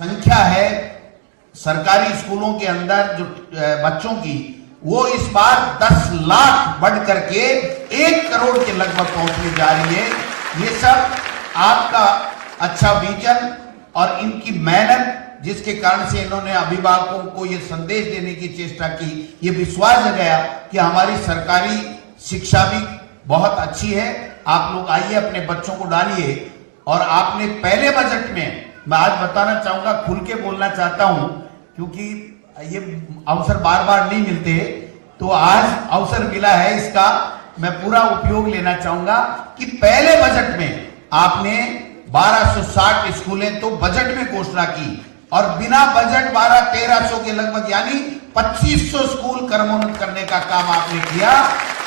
संख्या है सरकारी स्कूलों के अंदर जो बच्चों की, वो इस बार 10 लाख बढ़ करके 1 करोड़ के लगभग पहुंचने जा रही है। ये सब आपका अच्छा विजन और इनकी मेहनत, जिसके कारण से इन्होंने अभिभावकों को ये संदेश देने की चेष्टा की, ये विश्वास जगाया कि हमारी सरकारी शिक्षा भी बहुत अच्छी है। आप लोग आइए, अपने बच्चों को डालिए। और आपने पहले बजट में, मैं आज बताना चाहूंगा, खुल के बोलना चाहता हूं क्योंकि ये अवसर बार बार नहीं मिलते, तो आज अवसर मिला है, इसका मैं पूरा उपयोग लेना चाहूंगा कि पहले बजट में आपने 1260 स्कूलें तो बजट में घोषणा की और बिना बजट 1200-1300 के लगभग यानी 2500 स्कूल कर्मोन्नत करने का काम आपने किया,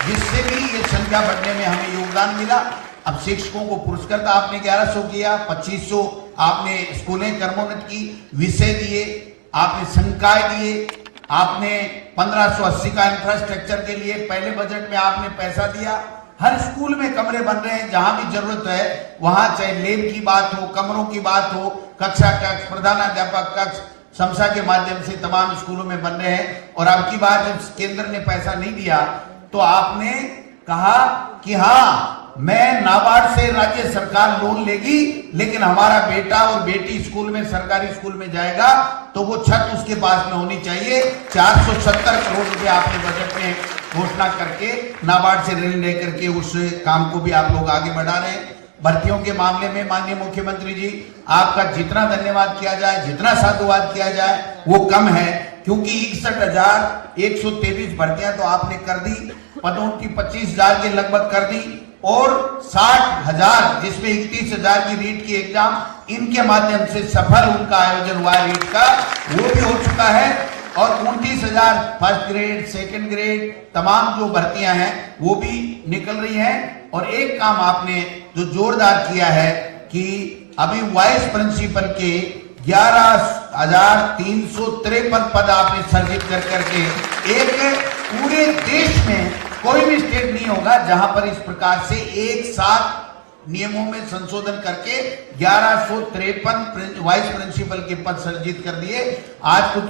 जिससे भी ये संख्या बढ़ने में हमें योगदान मिला। अब शिक्षकों को पुरस्कृत आपने 1100 किया, 2500 आपने स्कूलें कर्मोन्नत की, विषय दिए, आपने संकाय दिए, आपने 1580 का इंफ्रास्ट्रक्चर के लिए पहले बजट में आपने पैसा दिया। हर स्कूल में कमरे बन रहे हैं, जहां भी जरूरत है वहां, चाहे लैब की बात हो, कमरों की बात हो, कक्षा कक्ष, प्रधानाध्यापक कक्ष, समसा के माध्यम से तमाम स्कूलों में बन रहे हैं। और अब की बार जब केंद्र ने पैसा नहीं दिया तो आपने कहा कि हाँ, मैं नाबार्ड से राज्य सरकार लोन लेगी, लेकिन हमारा बेटा और बेटी स्कूल में, सरकारी स्कूल में जाएगा तो वो छत उसके पास में होनी चाहिए। 470 करोड़ रुपए आपने बजट में घोषणा करके नाबार्ड से ऋण लेकर के उस काम को भी आप लोग आगे बढ़ा रहे हैं। भर्तियों के मामले में माननीय मुख्यमंत्री जी, आपका जितना धन्यवाद किया जाए, जितना साधुवाद किया जाए वो कम है, क्योंकि 61,123 भर्तियां तो आपने कर दी, पदोन्नति 25,000 के लगभग कर दी, और 60,000 जिसमें 31,000 की रीट की एग्जाम, इनके माध्यम से सफल उनका आयोजन हुआ रीट का, वो भी हो चुका है। और 29,000 फर्स्ट ग्रेड, सेकंड ग्रेड तमाम जो भर्तियां हैं वो भी निकल रही हैं। और एक काम आपने जो जोरदार किया है कि अभी वाइस प्रिंसिपल के 11,353 पद आपने सर्जित कर करके, एक पूरे देश में कोई भी स्टेट नहीं होगा जहां पर इस प्रकार से एक साथ नियमों में संशोधन करके 1153 वाइस प्रिंसिपल के पद सर्जित कर दिए। आज कुछ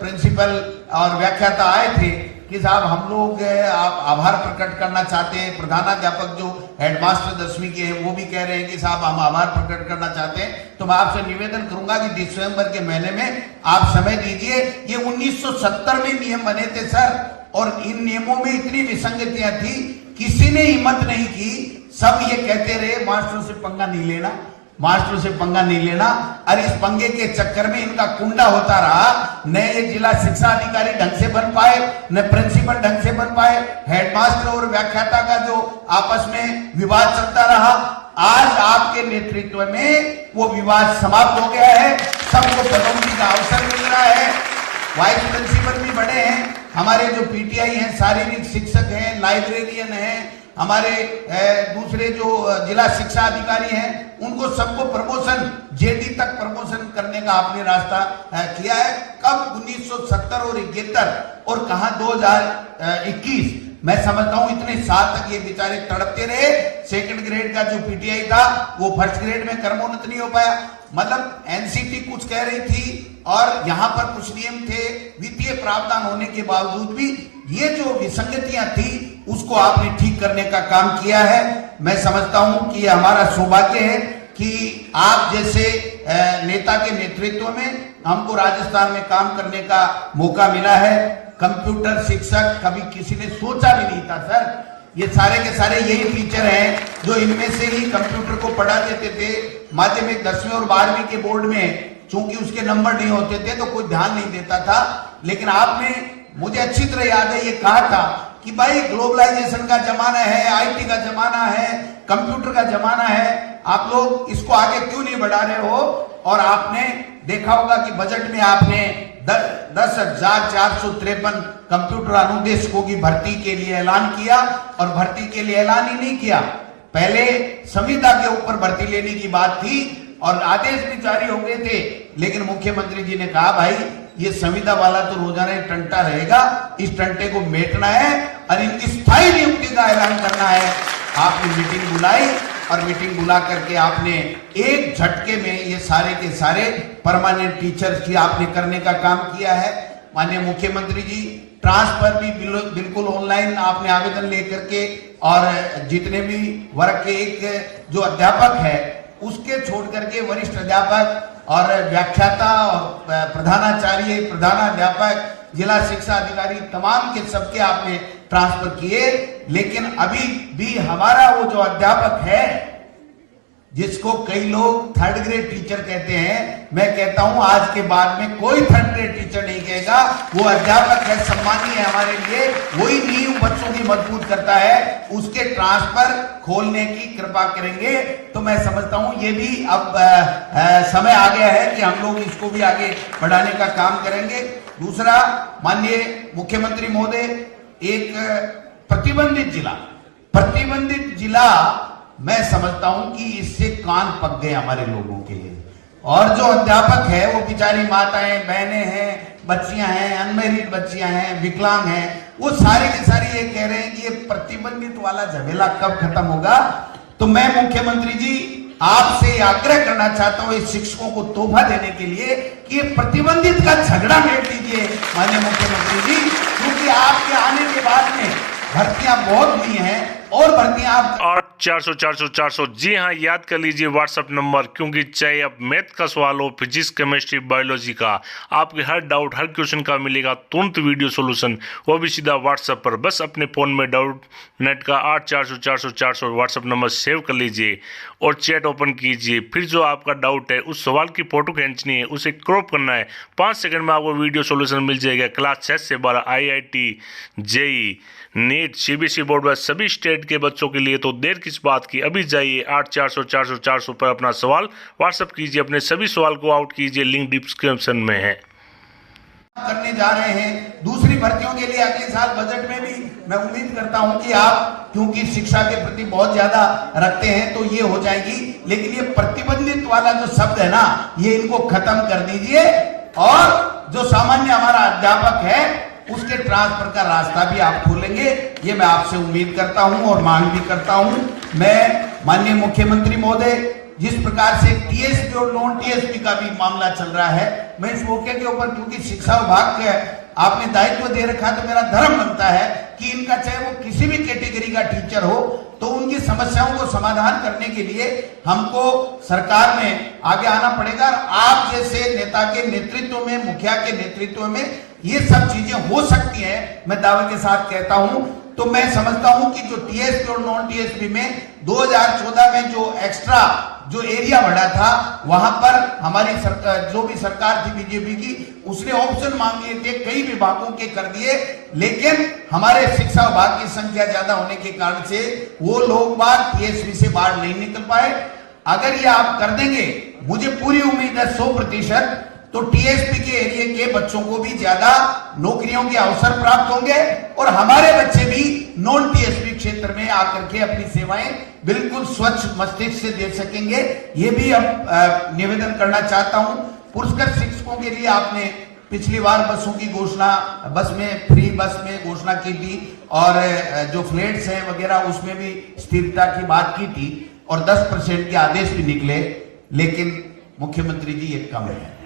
प्रिंसिपल और व्याख्याता आए थे कि साहब हम लोग आप आभार प्रकट करना चाहते हैं। प्रधानाध्यापक जो हेडमास्टर 10वीं के हैं वो भी कह रहे हैं कि साहब हम आभार प्रकट करना चाहते हैं। तो मैं आपसे निवेदन करूंगा कि दिसंबर के महीने में आप समय दीजिए। ये 1970 में नियम बने थे सर, और इन नियमों में इतनी विसंगतियां थी, किसी ने हिम्मत नहीं की। सब ये कहते रहे मास्टरों से पंगा नहीं लेना, मास्टरों से पंगा नहीं लेना। और इस पंगे के चक्कर में इनका कुंडा होता रहा। न ये जिला शिक्षा अधिकारी ढंग से बन पाए, न प्रिंसिपल ढंग से बन पाए, हेडमास्टर और व्याख्याता का जो आपस में विवाद चलता रहा। आज आपके नेतृत्व में वो विवाद समाप्त हो गया है, सबको पदोन्नति का अवसर मिल रहा है, वाइस प्रिंसिपल भी बड़े हैं, हमारे जो पीटीआई हैं, शारीरिक शिक्षक हैं, लाइब्रेरियन हैं, हमारे दूसरे जो जिला शिक्षा अधिकारी हैं, उनको सबको प्रमोशन, जेडी तक प्रमोशन करने का आपने रास्ता किया है। कब 1970 और 71 और कहां 2021, मैं समझता हूं इतने साल तक ये बेचारे तड़पते रहे। सेकंड ग्रेड का जो पीटीआई था वो फर्स्ट ग्रेड में कर्मोन्नत नहीं हो पाया। मतलब एनसीटी कुछ कह रही थी और यहां पर कुछ नियम थे, वित्तीय प्रावधान होने के बावजूद भी ये जो विसंगतियां थी उसको आपने ठीक करने का काम किया है। मैं समझता हूं कि ये हमारा सौभाग्य है कि आप जैसे नेता के नेतृत्व में हमको राजस्थान में काम करने का मौका मिला है। कंप्यूटर शिक्षक कभी किसी ने सोचा भी नहीं था सर। ये सारे के सारे यही टीचर हैं जो इनमें से ही कंप्यूटर को पढ़ा देते थे। माध्यमिक 10वीं और 12वीं के बोर्ड में चूंकि उसके नंबर नहीं होते थे तो कोई ध्यान नहीं देता था, लेकिन आपने, मुझे अच्छी तरह याद है, ये कहा था कि भाई ग्लोबलाइजेशन का जमाना है, आईटी का जमाना है, कंप्यूटर का जमाना है, आप लोग इसको आगे क्यों नहीं बढ़ा रहे हो। और आपने देखा होगा कि बजट में आपने 10,453 कंप्यूटर अनुदेशकों की भर्ती के लिए ऐलान किया। और भर्ती के लिए ऐलान ही नहीं किया, पहले संविदा के ऊपर भर्ती लेने की बात थी और आदेश भी जारी हो गए थे, लेकिन मुख्यमंत्री जी ने कहा भाई ये संविदा वाला तो रोजाना टंटा रहेगा, इस टंटे को मेटना है और इनकी स्थायी नियुक्ति का ऐलान करना है। आपने मीटिंग बुलाई और मीटिंग बुला करके आपने एक झटके में ये सारे के सारे परमानेंट टीचर्स की आपने करने का काम किया है। माननीय मुख्यमंत्री जी, ट्रांसफर भी बिल्कुल ऑनलाइन आपने आवेदन लेकर के, और जितने भी वर्ग के एक जो अध्यापक है उसके छोड़ करके वरिष्ठ अध्यापक और व्याख्याता और प्रधानाचार्य, प्रधानाध्यापक, जिला शिक्षा अधिकारी, तमाम के सबके आपने ट्रांसफर किए। लेकिन अभी भी हमारा वो जो अध्यापक है, जिसको कई लोग थर्ड ग्रेड टीचर कहते हैं, मैं कहता हूं आज के बाद में कोई थर्ड ग्रेड टीचर नहीं कहेगा। वो अध्यापक है, सम्मानीय है हमारे लिए, वही नींव बच्चों की मजबूत करता है। उसके ट्रांसफर खोलने की कृपा करेंगे तो मैं समझता हूं ये भी अब समय आ गया है कि हम लोग इसको भी आगे बढ़ाने का काम करेंगे। दूसरा, माननीय मुख्यमंत्री महोदय, एक प्रतिबंधित जिला मैं समझता हूं कि इससे कान पक गए हमारे लोगों के। और जो अध्यापक है वो बेचारी माताएं, बहनें हैं, बच्चियां हैं, अनमेरिड बच्चियां हैं, विकलांग हैं, वो सारे के सारे ये कह रहे हैं कि ये प्रतिबंधित वाला झमेला कब खत्म होगा। तो मैं मुख्यमंत्री जी आपसे आग्रह करना चाहता हूं इस शिक्षकों को तोहफा देने के लिए कि ये प्रतिबंधित का झगड़ा मेट लीजिए माननीय मुख्यमंत्री जी, क्योंकि आपके आने के बाद में भर्तियां बहुत हुई हैं और भर्तियां आप 8/400 जी हाँ, याद कर लीजिए व्हाट्सएप नंबर, क्योंकि चाहे अब मैथ का सवाल हो, फिजिक्स, केमिस्ट्री, बायोलॉजी का, आपके हर डाउट, हर क्वेश्चन का मिलेगा तुरंत वीडियो सॉल्यूशन, वो भी सीधा व्हाट्सएप पर। बस अपने फ़ोन में डाउट नेट का 8/400 व्हाट्सएप नंबर सेव कर लीजिए और चैट ओपन कीजिए। फिर जो आपका डाउट है, उस सवाल की फोटो खींचनी है, उसे क्रॉप करना है, 5 सेकंड में आपको वीडियो सॉल्यूशन मिल जाएगा। क्लास 6 से 12 IIT, JEE, NEET, CBSE board में सभी स्टेट के बच्चों के लिए। तो देर किस बात की, अभी जाइए 8/400 पर अपना सवाल व्हाट्सएप कीजिए, अपने सभी सवाल को आउट कीजिए, लिंक डिस्क्रिप्शन में है। करने जा रहे हैं दूसरी भर्तियों के लिए अगले साल बजट में भी मैं उम्मीद करता हूं कि आप, क्योंकि शिक्षा के प्रति बहुत ज्यादा रखते हैं, तो ये हो जाएगी। लेकिन ये प्रतिबंधित वाला जो शब्द है ना, ये इनको खत्म कर दीजिए। और जो सामान्य हमारा अध्यापक है उसके ट्रांसफर का रास्ता भी आप खोलेंगे, ये मैं आपसे उम्मीद करता हूं और मांग भी करता हूं। मैं माननीय मुख्यमंत्री महोदय, जिस प्रकार से TSP और नॉन TSP का भी मामला चल रहा है, मैं इस मौके के ऊपर, क्योंकि शिक्षा विभाग के आपने दायित्व दे रखा है, तो मेरा धर्म बनता है कि इनका, चाहे वो किसी भी कैटेगरी का टीचर हो, तो उनकी समस्याओं को समाधान करने के लिए हमको सरकार में आगे आना पड़ेगा। आप जैसे नेता के नेतृत्व में, मुखिया के नेतृत्व में ये सब चीजें हो सकती हैं, मैं दावे के साथ कहता हूं। तो मैं समझता हूं कि जो TSP और नॉन TSP में 2014 में जो एक्स्ट्रा जो एरिया बढ़ा था, वहां पर हमारी सरकार, जो भी सरकार थी बीजेपी की, उसने ऑप्शन मांग लिए थे, कई विभागों के कर दिए, लेकिन हमारे शिक्षा विभाग की संख्या ज्यादा होने के कारण से वो लोग बात TSP से बाहर नहीं निकल पाए। अगर ये आप कर देंगे, मुझे पूरी उम्मीद है 100%, तो TSP के एरिया के बच्चों को भी ज्यादा नौकरियों के अवसर प्राप्त होंगे और हमारे बच्चे भी नॉन TSP क्षेत्र में आकर के अपनी सेवाएं बिल्कुल स्वच्छ मस्तिष्क से दे सकेंगे। ये भी अब निवेदन करना चाहता हूं। पुरस्कृत शिक्षकों के लिए आपने पिछली बार बसों की घोषणा, बस में फ्री बस में घोषणा की थी, और जो फ्लैट्स हैं वगैरह उसमें भी स्थिरता की बात की थी, और 10% के आदेश भी निकले, लेकिन मुख्यमंत्री जी ये कम है।